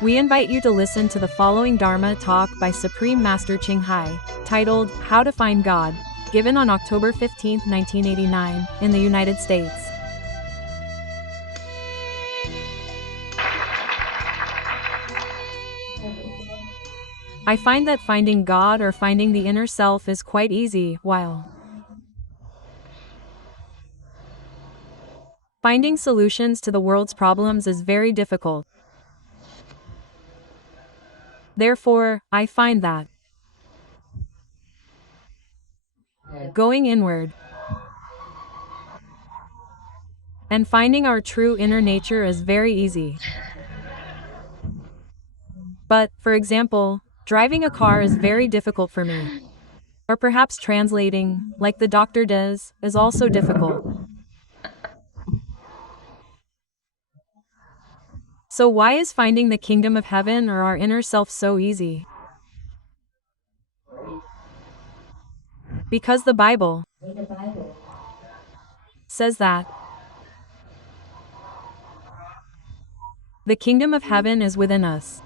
We invite you to listen to the following Dharma talk by Supreme Master Ching Hai, titled How to Find God, given on October 15, 1989, in the United States. I find that finding God or finding the inner self is quite easy, while finding solutions to the world's problems is very difficult. Therefore, I find that going inward and finding our true inner nature is very easy. But, for example, driving a car is very difficult for me. Or perhaps translating, like the doctor does, is also difficult. So why is finding the kingdom of heaven or our inner self so easy? Because the Bible says that the kingdom of heaven is within us.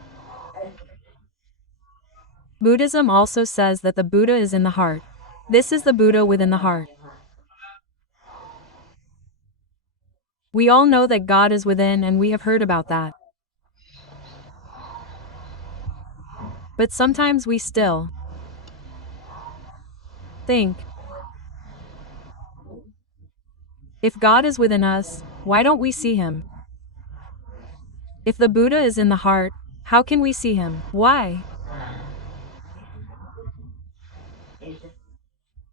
Buddhism also says that the Buddha is in the heart. This is the Buddha within the heart. We all know that God is within, and we have heard about that. But sometimes we still think, if God is within us, why don't we see him? If the Buddha is in the heart, how can we see him? Why?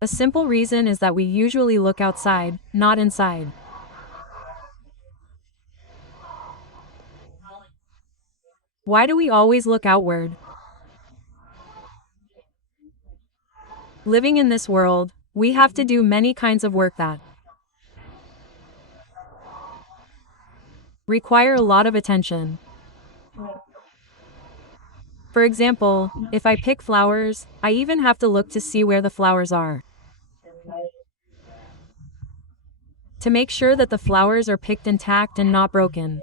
A simple reason is that we usually look outside, not inside. Why do we always look outward? Living in this world, we have to do many kinds of work that require a lot of attention. For example, if I pick flowers, I even have to look to see where the flowers are, to make sure that the flowers are picked intact and not broken.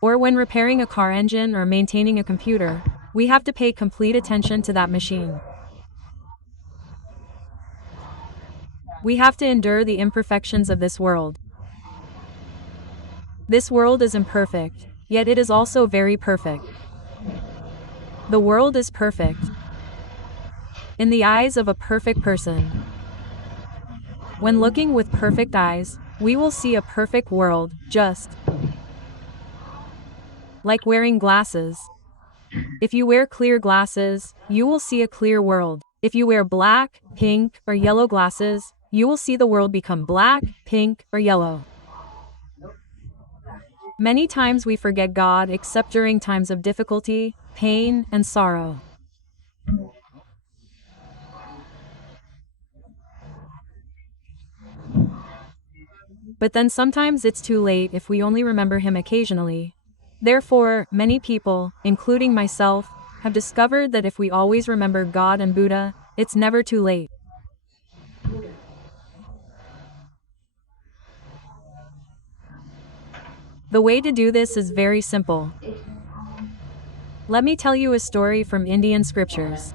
Or when repairing a car engine or maintaining a computer, we have to pay complete attention to that machine. We have to endure the imperfections of this world. This world is imperfect, yet it is also very perfect. The world is perfect in the eyes of a perfect person. When looking with perfect eyes, we will see a perfect world, just like wearing glasses. If you wear clear glasses, you will see a clear world. If you wear black, pink, or yellow glasses, you will see the world become black, pink, or yellow. Many times we forget God except during times of difficulty, pain, and sorrow. But then sometimes it's too late if we only remember him occasionally. Therefore, many people, including myself, have discovered that if we always remember God and Buddha, it's never too late. The way to do this is very simple. Let me tell you a story from Indian scriptures.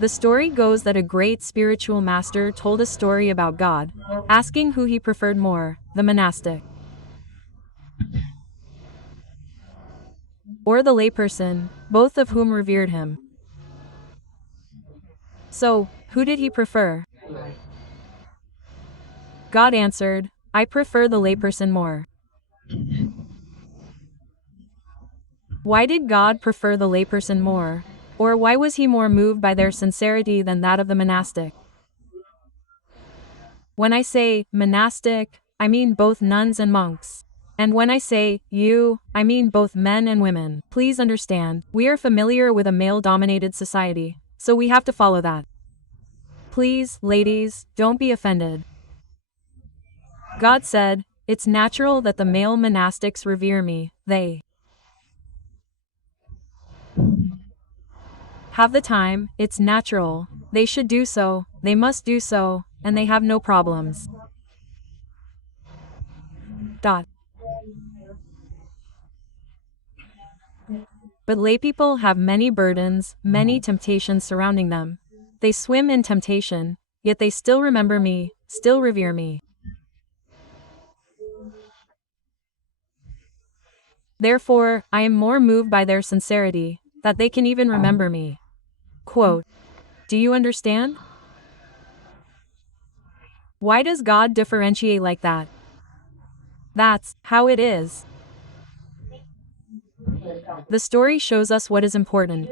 The story goes that a great spiritual master told a story about God, asking who he preferred more, the monastic or the layperson, both of whom revered him. So, who did he prefer? God answered, I prefer the layperson more. Why did God prefer the layperson more? Or why was he more moved by their sincerity than that of the monastic? When I say monastic, I mean both nuns and monks. And when I say you, I mean both men and women. Please understand, we are familiar with a male-dominated society, so we have to follow that. Please, ladies, don't be offended. God said, it's natural that the male monastics revere me, they have the time, it's natural, they should do so, they must do so, and they have no problems. But laypeople have many burdens, many temptations surrounding them. They swim in temptation, yet they still remember me, still revere me. Therefore, I am more moved by their sincerity, that they can even remember me. Quote, do you understand? Why does God differentiate like that? That's how it is. The story shows us what is important.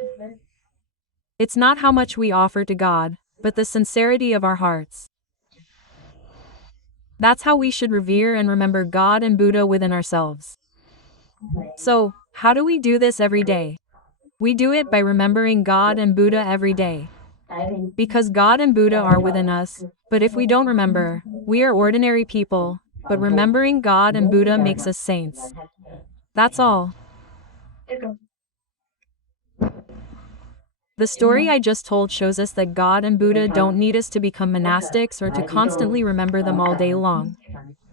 It's not how much we offer to God, but the sincerity of our hearts. That's how we should revere and remember God and Buddha within ourselves. So, how do we do this every day? We do it by remembering God and Buddha every day. Because God and Buddha are within us, but if we don't remember, we are ordinary people, but remembering God and Buddha makes us saints. That's all. The story I just told shows us that God and Buddha don't need us to become monastics or to constantly remember them all day long.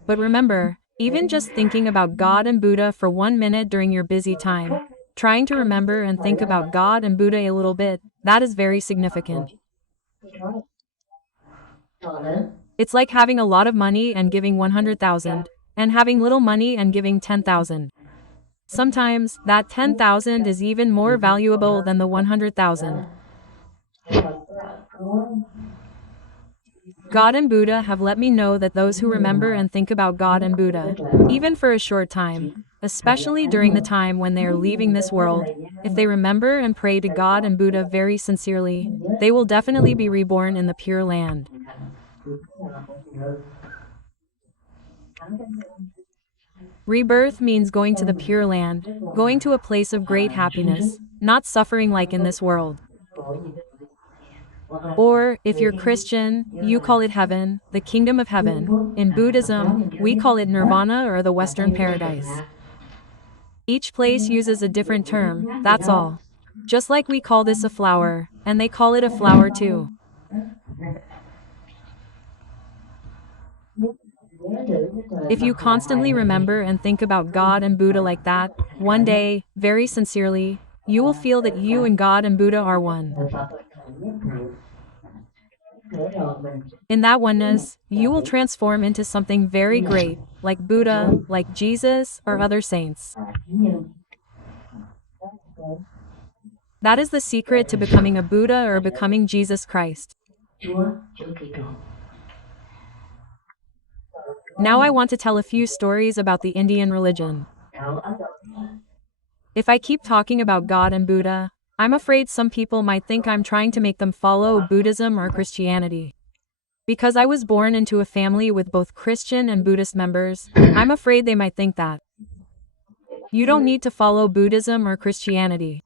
But remember, even just thinking about God and Buddha for 1 minute during your busy time, trying to remember and think about God and Buddha a little bit, that is very significant. It's like having a lot of money and giving 100,000, and having little money and giving 10,000. Sometimes, that 10,000 is even more valuable than the 100,000. God and Buddha have let me know that those who remember and think about God and Buddha, even for a short time, especially during the time when they are leaving this world, if they remember and pray to God and Buddha very sincerely, they will definitely be reborn in the Pure Land. Rebirth means going to the Pure Land, going to a place of great happiness, not suffering like in this world. Or, if you're Christian, you call it heaven, the kingdom of heaven. In Buddhism, we call it nirvana or the Western paradise. Each place uses a different term, that's all. Just like we call this a flower, and they call it a flower too. If you constantly remember and think about God and Buddha like that, one day, very sincerely, you will feel that you and God and Buddha are one. In that oneness, you will transform into something very great, like Buddha, like Jesus, or other saints. That is the secret to becoming a Buddha or becoming Jesus Christ. Now I want to tell a few stories about the Indian religion. If I keep talking about God and Buddha, I'm afraid some people might think I'm trying to make them follow Buddhism or Christianity. Because I was born into a family with both Christian and Buddhist members, I'm afraid they might think that. You don't need to follow Buddhism or Christianity.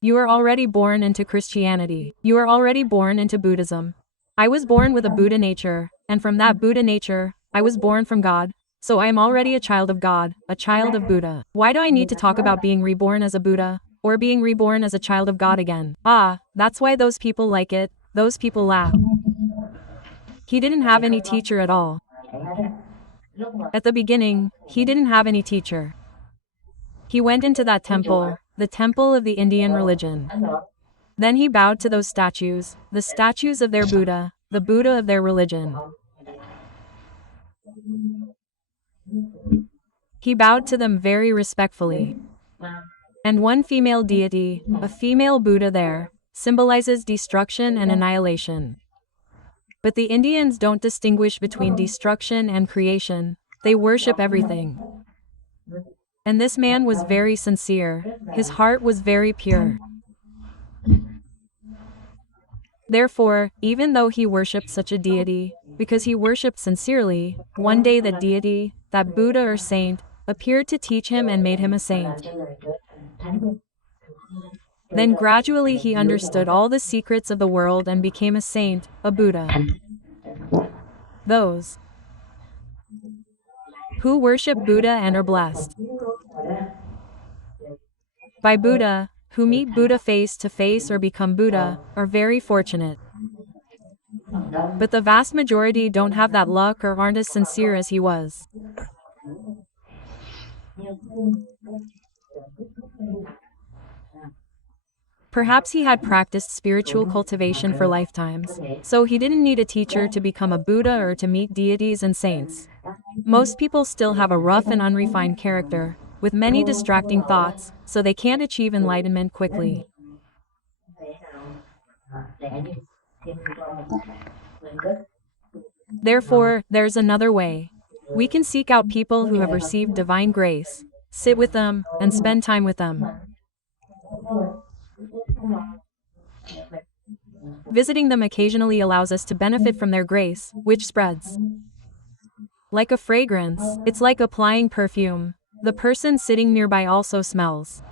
You are already born into Christianity. You are already born into Buddhism. I was born with a Buddha nature, and from that Buddha nature, I was born from God, so I am already a child of God, a child of Buddha. Why do I need to talk about being reborn as a Buddha, or being reborn as a child of God again? That's why those people like it, those people laugh. He didn't have any teacher at all. At the beginning, he didn't have any teacher. He went into that temple, the temple of the Indian religion. Then he bowed to those statues, the statues of their Buddha, the Buddha of their religion. He bowed to them very respectfully. And one female deity, a female Buddha there, symbolizes destruction and annihilation. But the Indians don't distinguish between destruction and creation, they worship everything. And this man was very sincere, his heart was very pure. Therefore, even though he worshipped such a deity, because he worshipped sincerely, one day that deity, that Buddha or saint, appeared to teach him and made him a saint. Then gradually he understood all the secrets of the world and became a saint, a Buddha. Those who worship Buddha and are blessed by Buddha, who meet Buddha face to face or become Buddha, are very fortunate. But the vast majority don't have that luck or aren't as sincere as he was. Perhaps he had practiced spiritual cultivation for lifetimes, so he didn't need a teacher to become a Buddha or to meet deities and saints. Most people still have a rough and unrefined character, with many distracting thoughts, so they can't achieve enlightenment quickly. Therefore, there's another way. We can seek out people who have received divine grace, sit with them, and spend time with them. Visiting them occasionally allows us to benefit from their grace, which spreads. Like a fragrance, it's like applying perfume. The person sitting nearby also smells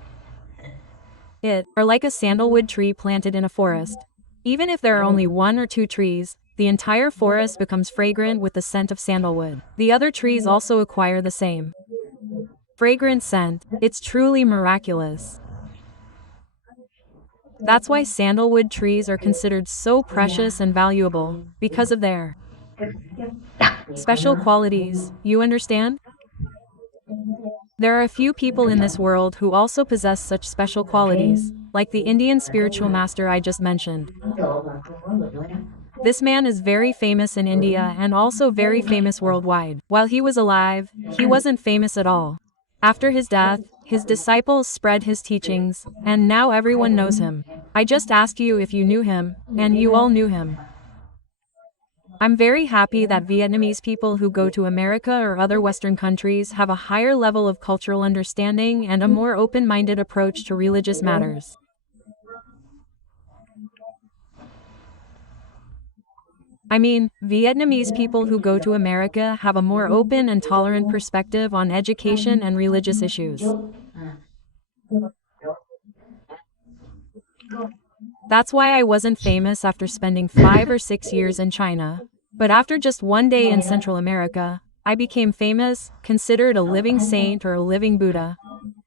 it, or like a sandalwood tree planted in a forest. Even if there are only 1 or 2 trees, the entire forest becomes fragrant with the scent of sandalwood. The other trees also acquire the same fragrant scent. It's truly miraculous. That's why sandalwood trees are considered so precious and valuable, because of their special qualities, you understand? There are a few people in this world who also possess such special qualities, like the Indian spiritual master I just mentioned. This man is very famous in India and also very famous worldwide. While he was alive, he wasn't famous at all. After his death, his disciples spread his teachings, and now everyone knows him. I just asked you if you knew him, and you all knew him. I'm very happy that Vietnamese people who go to America or other Western countries have a higher level of cultural understanding and a more open-minded approach to religious matters. I mean, Vietnamese people who go to America have a more open and tolerant perspective on education and religious issues. That's why I wasn't famous after spending 5 or 6 years in China. But after just 1 day in Central America, I became famous, considered a living saint or a living Buddha.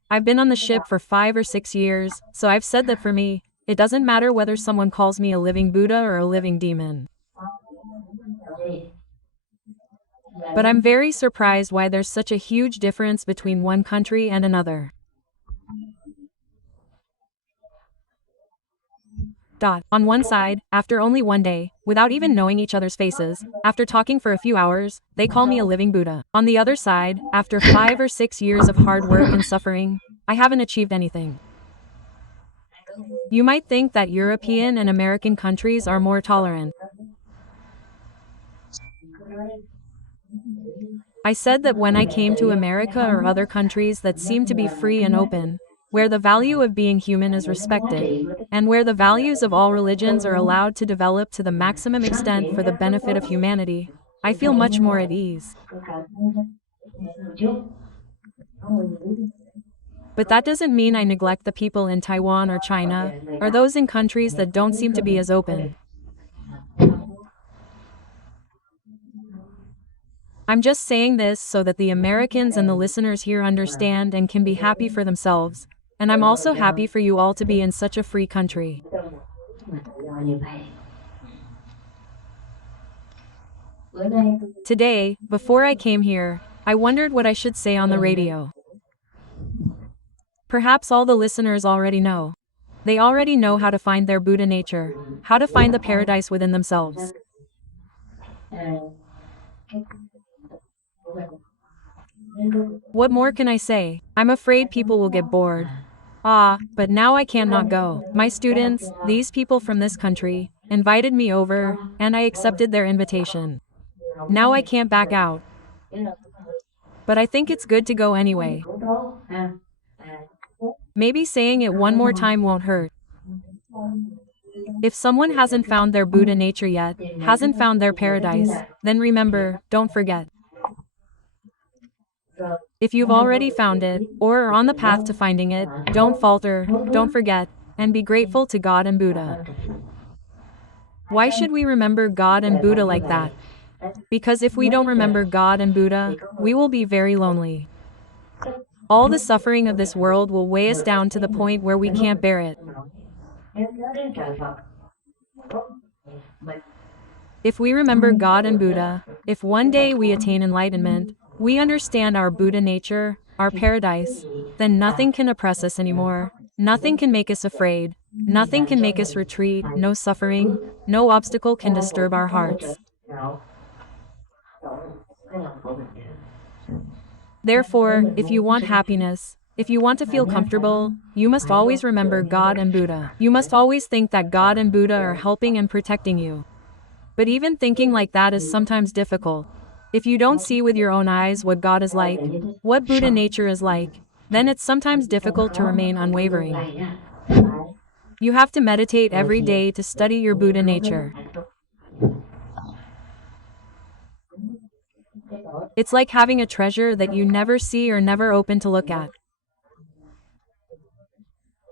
I've been on the ship for 5 or 6 years, so I've said that for me, it doesn't matter whether someone calls me a living Buddha or a living demon. But I'm very surprised why there's such a huge difference between one country and another. On one side, after only 1 day, without even knowing each other's faces, after talking for a few hours, they call me a living Buddha. On the other side, after 5 or 6 years of hard work and suffering, I haven't achieved anything. You might think that European and American countries are more tolerant. I said that when I came to America or other countries that seem to be free and open, where the value of being human is respected, and where the values of all religions are allowed to develop to the maximum extent for the benefit of humanity, I feel much more at ease. But that doesn't mean I neglect the people in Taiwan or China, or those in countries that don't seem to be as open. I'm just saying this so that the Americans and the listeners here understand and can be happy for themselves, and I'm also happy for you all to be in such a free country. Today, before I came here, I wondered what I should say on the radio. Perhaps all the listeners already know. They already know how to find their Buddha nature, how to find the paradise within themselves. What more can I say? I'm afraid people will get bored. But now I cannot go. My students, these people from this country, invited me over, and I accepted their invitation. Now I can't back out. But I think it's good to go anyway. Maybe saying it one more time won't hurt. If someone hasn't found their Buddha nature yet, hasn't found their paradise, then remember, don't forget. If you've already found it, or are on the path to finding it, don't falter, don't forget, and be grateful to God and Buddha. Why should we remember God and Buddha like that? Because if we don't remember God and Buddha, we will be very lonely. All the suffering of this world will weigh us down to the point where we can't bear it. If we remember God and Buddha, if one day we attain enlightenment, we understand our Buddha nature, our paradise, then nothing can oppress us anymore. Nothing can make us afraid. Nothing can make us retreat. No suffering, no obstacle can disturb our hearts. Therefore, if you want happiness, if you want to feel comfortable, you must always remember God and Buddha. You must always think that God and Buddha are helping and protecting you. But even thinking like that is sometimes difficult. If you don't see with your own eyes what God is like, what Buddha nature is like, then it's sometimes difficult to remain unwavering. You have to meditate every day to study your Buddha nature. It's like having a treasure that you never see or never open to look at.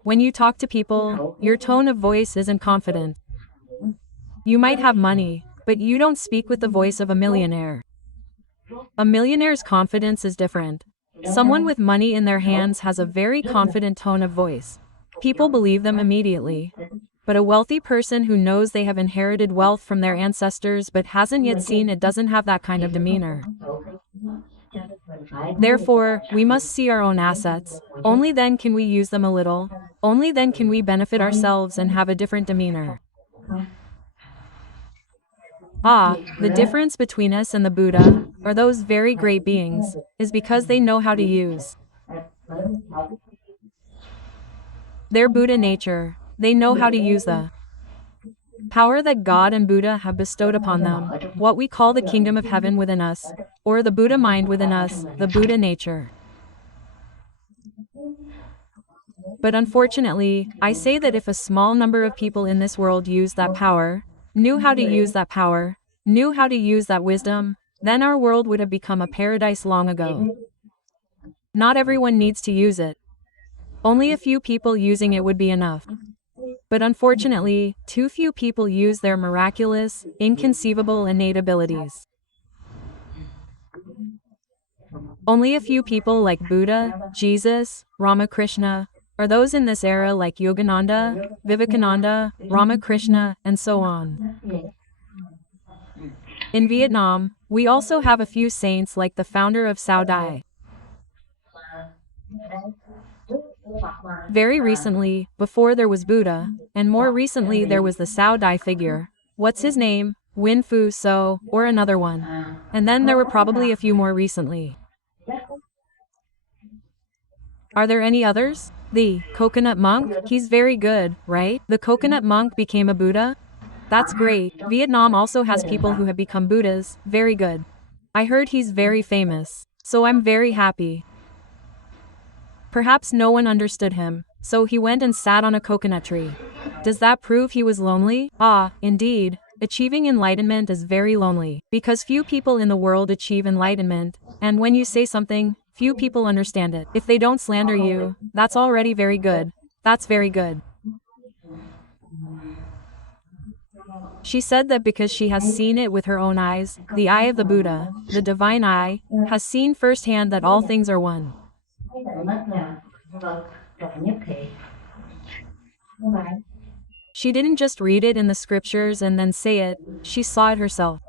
When you talk to people, your tone of voice isn't confident. You might have money, but you don't speak with the voice of a millionaire. A millionaire's confidence is different. Someone with money in their hands has a very confident tone of voice. People believe them immediately. But a wealthy person who knows they have inherited wealth from their ancestors but hasn't yet seen it doesn't have that kind of demeanor. Therefore, we must see our own assets. Only then can we use them a little. Only then can we benefit ourselves and have a different demeanor. The difference between us and the Buddha, or those very great beings, is because they know how to use their Buddha nature. They know how to use the power that God and Buddha have bestowed upon them, what we call the kingdom of heaven within us, or the Buddha mind within us, the Buddha nature. But unfortunately, I say that if a small number of people in this world use that power, knew how to use that power, knew how to use that wisdom, then our world would have become a paradise long ago. Not everyone needs to use it. Only a few people using it would be enough. But unfortunately, too few people use their miraculous, inconceivable innate abilities. Only a few people like Buddha, Jesus, Ramakrishna, or those in this era like Yogananda, Vivekananda, Ramakrishna, and so on. In Vietnam, we also have a few saints like the founder of Sao Dai. Very recently, before there was Buddha, and more recently there was the Sao Dai figure. What's his name? Win Fu So, or another one. And then there were probably a few more recently. Are there any others? The coconut monk? He's very good, right? The coconut monk became a Buddha? That's great. Vietnam also has people who have become Buddhas. Very good. I heard he's very famous. So I'm very happy. Perhaps no one understood him, so he went and sat on a coconut tree. Does that prove he was lonely? Indeed. Achieving enlightenment is very lonely, because few people in the world achieve enlightenment, and when you say something, few people understand it. If they don't slander you, that's already very good. That's very good. She said that because she has seen it with her own eyes, the eye of the Buddha, the divine eye, has seen firsthand that all things are one. She didn't just read it in the scriptures and then say it, she saw it herself.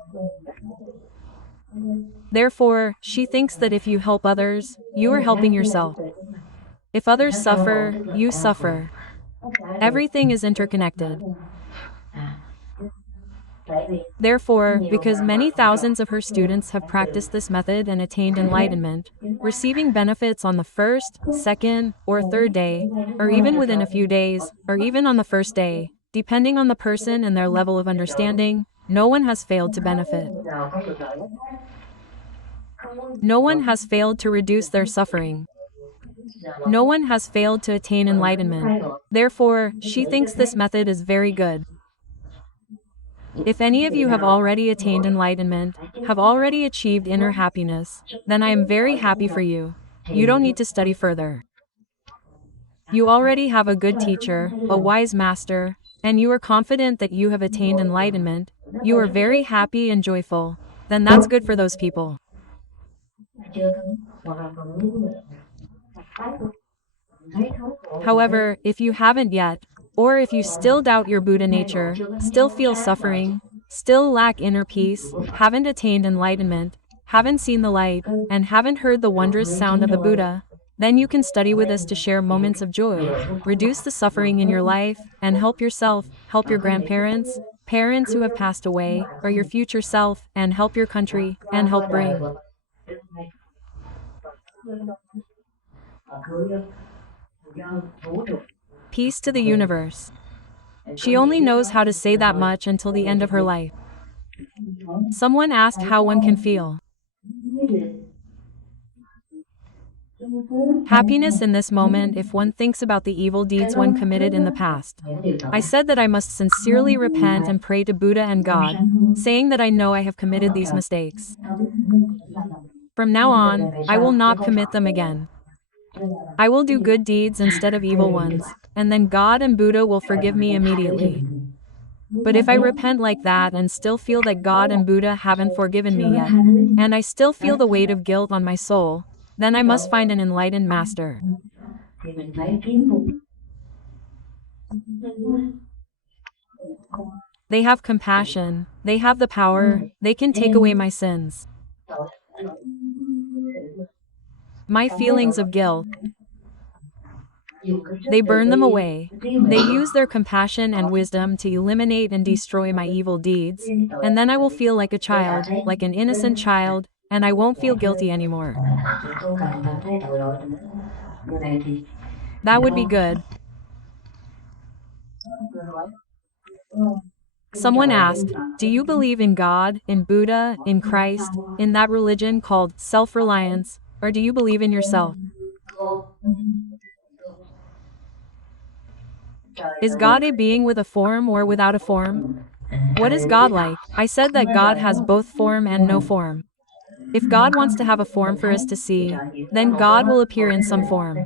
Therefore, she thinks that if you help others, you are helping yourself. If others suffer, you suffer. Everything is interconnected. Therefore, because many thousands of her students have practiced this method and attained enlightenment, receiving benefits on the first, second, or third day, or even within a few days, or even on the first day, depending on the person and their level of understanding, no one has failed to benefit. No one has failed to reduce their suffering. No one has failed to attain enlightenment. Therefore, she thinks this method is very good. If any of you have already attained enlightenment, have already achieved inner happiness, then I am very happy for you. You don't need to study further. You already have a good teacher, a wise master, and you are confident that you have attained enlightenment. You are very happy and joyful. Then that's good for those people. However, if you haven't yet, or if you still doubt your Buddha nature, still feel suffering, still lack inner peace, haven't attained enlightenment, haven't seen the light, and haven't heard the wondrous sound of the Buddha, Then you can study with us to share moments of joy, reduce the suffering in your life, and help yourself, help your grandparents, parents who have passed away, or your future self, and help your country, and help bring peace to the universe. She only knows how to say that much until the end of her life. Someone asked how one can feel happiness in this moment if one thinks about the evil deeds one committed in the past. I said that I must sincerely repent and pray to Buddha and God, saying that I know I have committed these mistakes. From now on, I will not commit them again. I will do good deeds instead of evil ones, and then God and Buddha will forgive me immediately. But if I repent like that and still feel that God and Buddha haven't forgiven me yet, and I still feel the weight of guilt on my soul, then I must find an enlightened master. They have compassion, they have the power, they can take away my sins, my feelings of guilt. They burn them away. They use their compassion and wisdom to eliminate and destroy my evil deeds, and then I will feel like a child, like an innocent child, and I won't feel guilty anymore. That would be good. Someone asked, do you believe in God, in Buddha, in Christ, in that religion called self-reliance, or do you believe in yourself? Is God a being with a form or without a form? What is God like? I said that God has both form and no form. If God wants to have a form for us to see, then God will appear in some form.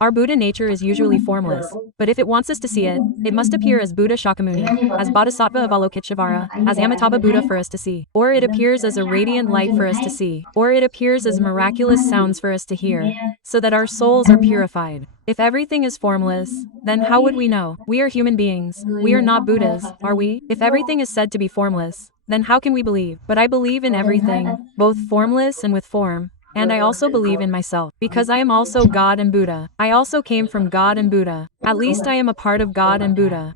Our Buddha nature is usually formless, but if it wants us to see it, it must appear as Buddha Shakyamuni, as Bodhisattva of Avalokiteshvara, as Amitabha Buddha for us to see. Or it appears as a radiant light for us to see. Or it appears as miraculous sounds for us to hear, so that our souls are purified. If everything is formless, then how would we know? We are human beings. We are not Buddhas, are we? If everything is said to be formless, then how can we believe? But I believe in everything, both formless and with form. And I also believe in myself, because I am also God and Buddha. I also came from God and Buddha. At least I am a part of God and Buddha.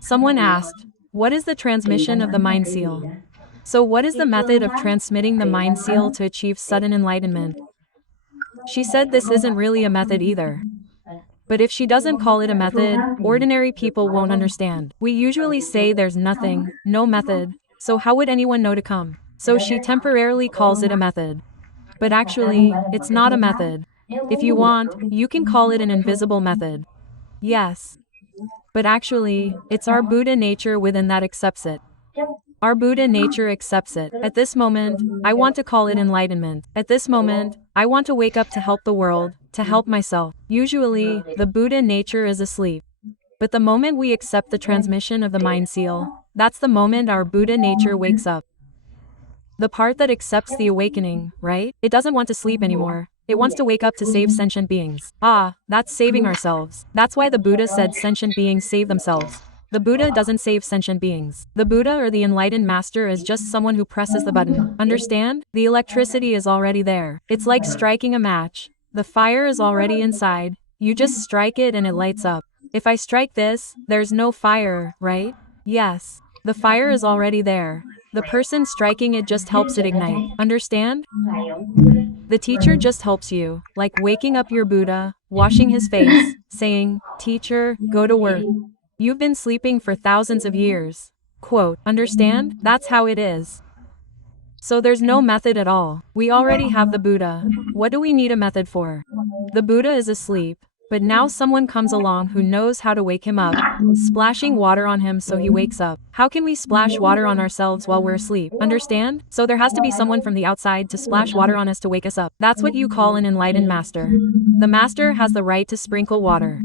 Someone asked, what is the transmission of the mind seal? So what is the method of transmitting the mind seal to achieve sudden enlightenment? She said this isn't really a method either. But if she doesn't call it a method, ordinary people won't understand. We usually say there's nothing, no method, so how would anyone know to come? So she temporarily calls it a method. But actually, it's not a method. If you want, you can call it an invisible method. Yes. But actually, it's our Buddha nature within that accepts it. Our Buddha nature accepts it. At this moment, I want to call it enlightenment. At this moment, I want to wake up to help the world, to help myself. Usually, the Buddha nature is asleep. But the moment we accept the transmission of the mind seal, that's the moment our Buddha nature wakes up. The part that accepts the awakening, right? It doesn't want to sleep anymore. It wants to wake up to save sentient beings. Ah, that's saving ourselves. That's why the Buddha said sentient beings save themselves. The Buddha doesn't save sentient beings. The Buddha or the enlightened master is just someone who presses the button. Understand? The electricity is already there. It's like striking a match. The fire is already inside. You just strike it and it lights up. If I strike this, there's no fire, right? Yes. The fire is already there. The person striking it just helps it ignite. Understand? The teacher just helps you, like waking up your Buddha, washing his face, saying, "Teacher, go to work. You've been sleeping for thousands of years." Quote, understand? That's how it is. So there's no method at all. We already have the Buddha. What do we need a method for? The Buddha is asleep. But now someone comes along who knows how to wake him up, splashing water on him so he wakes up. How can we splash water on ourselves while we're asleep? Understand? So there has to be someone from the outside to splash water on us to wake us up. That's what you call an enlightened master. The master has the right to sprinkle water.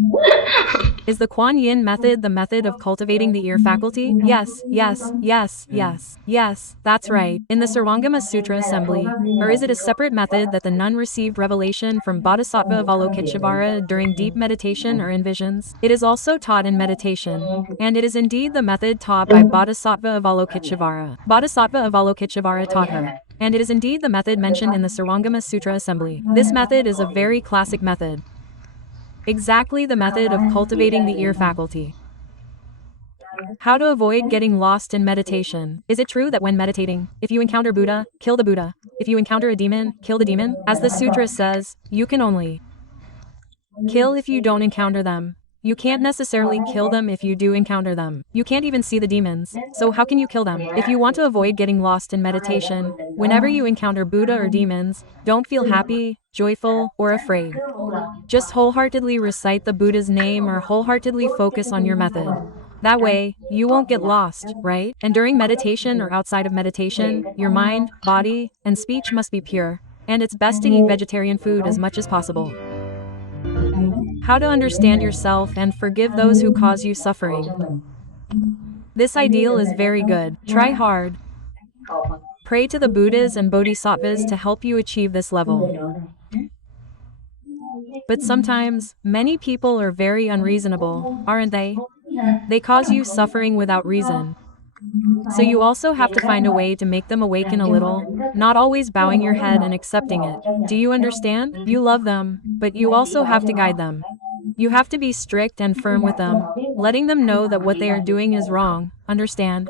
Is the Kuan Yin method the method of cultivating the ear faculty? Yes, yes, yes, yes, yes, that's right, in the Sarvangama Sutra assembly. Or is it a separate method that the nun received revelation from Bodhisattva Avalokiteshvara during deep meditation or in visions? It is also taught in meditation, and it is indeed the method taught by Bodhisattva Avalokiteshvara. Bodhisattva Avalokiteshvara taught her. And it is indeed the method mentioned in the Sarvangama Sutra assembly. This method is a very classic method. Exactly the method of cultivating the ear faculty. How to avoid getting lost in meditation. Is it true that when meditating, if you encounter Buddha, kill the Buddha? If you encounter a demon, kill the demon? As the sutra says, you can only kill if you don't encounter them. You can't necessarily kill them if you do encounter them. You can't even see the demons, so how can you kill them? If you want to avoid getting lost in meditation, whenever you encounter Buddha or demons, don't feel happy, joyful, or afraid. Just wholeheartedly recite the Buddha's name or wholeheartedly focus on your method. That way, you won't get lost, right? And during meditation or outside of meditation, your mind, body, and speech must be pure, and it's best to eat vegetarian food as much as possible. How to understand yourself and forgive those who cause you suffering. This ideal is very good. Try hard. Pray to the Buddhas and Bodhisattvas to help you achieve this level. But sometimes, many people are very unreasonable, aren't they? They cause you suffering without reason. So you also have to find a way to make them awaken a little, not always bowing your head and accepting it. Do you understand? You love them, but you also have to guide them. You have to be strict and firm with them, letting them know that what they are doing is wrong, understand?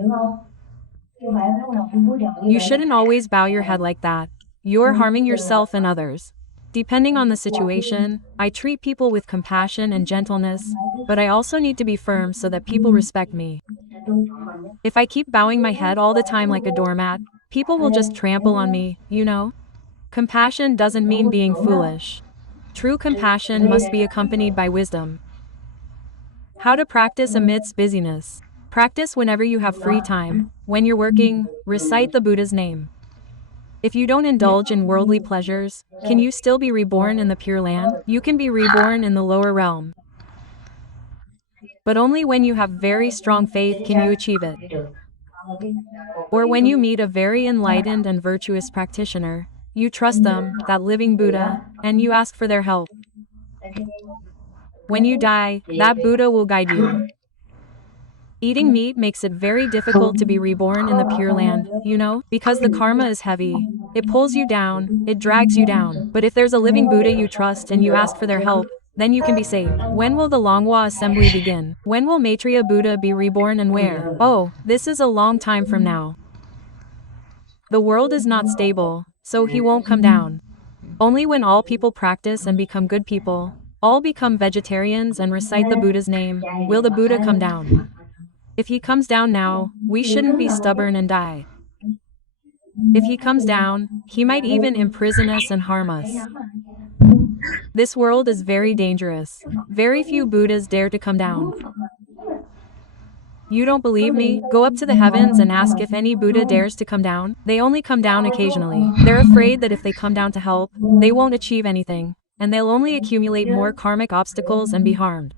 You shouldn't always bow your head like that. You're harming yourself and others. Depending on the situation, I treat people with compassion and gentleness, but I also need to be firm so that people respect me. If I keep bowing my head all the time like a doormat, people will just trample on me, you know? Compassion doesn't mean being foolish. True compassion must be accompanied by wisdom. How to practice amidst busyness. Practice whenever you have free time. When you're working, recite the Buddha's name. If you don't indulge in worldly pleasures, can you still be reborn in the Pure Land? You can be reborn in the lower realm. But only when you have very strong faith can you achieve it. Or when you meet a very enlightened and virtuous practitioner, you trust them, that living Buddha, and you ask for their help. When you die, that Buddha will guide you. Eating meat makes it very difficult to be reborn in the Pure Land, you know, because the karma is heavy. It pulls you down, it drags you down. But if there's a living Buddha you trust and you ask for their help, then you can be saved. When will the Longhua assembly begin? When will Maitreya Buddha be reborn and where? Oh, this is a long time from now. The world is not stable, so he won't come down. Only when all people practice and become good people, all become vegetarians and recite the Buddha's name, will the Buddha come down. If he comes down now, we shouldn't be stubborn and die. If he comes down, he might even imprison us and harm us. This world is very dangerous. Very few Buddhas dare to come down. You don't believe me? Go up to the heavens and ask if any Buddha dares to come down. They only come down occasionally. They're afraid that if they come down to help, they won't achieve anything, and they'll only accumulate more karmic obstacles and be harmed.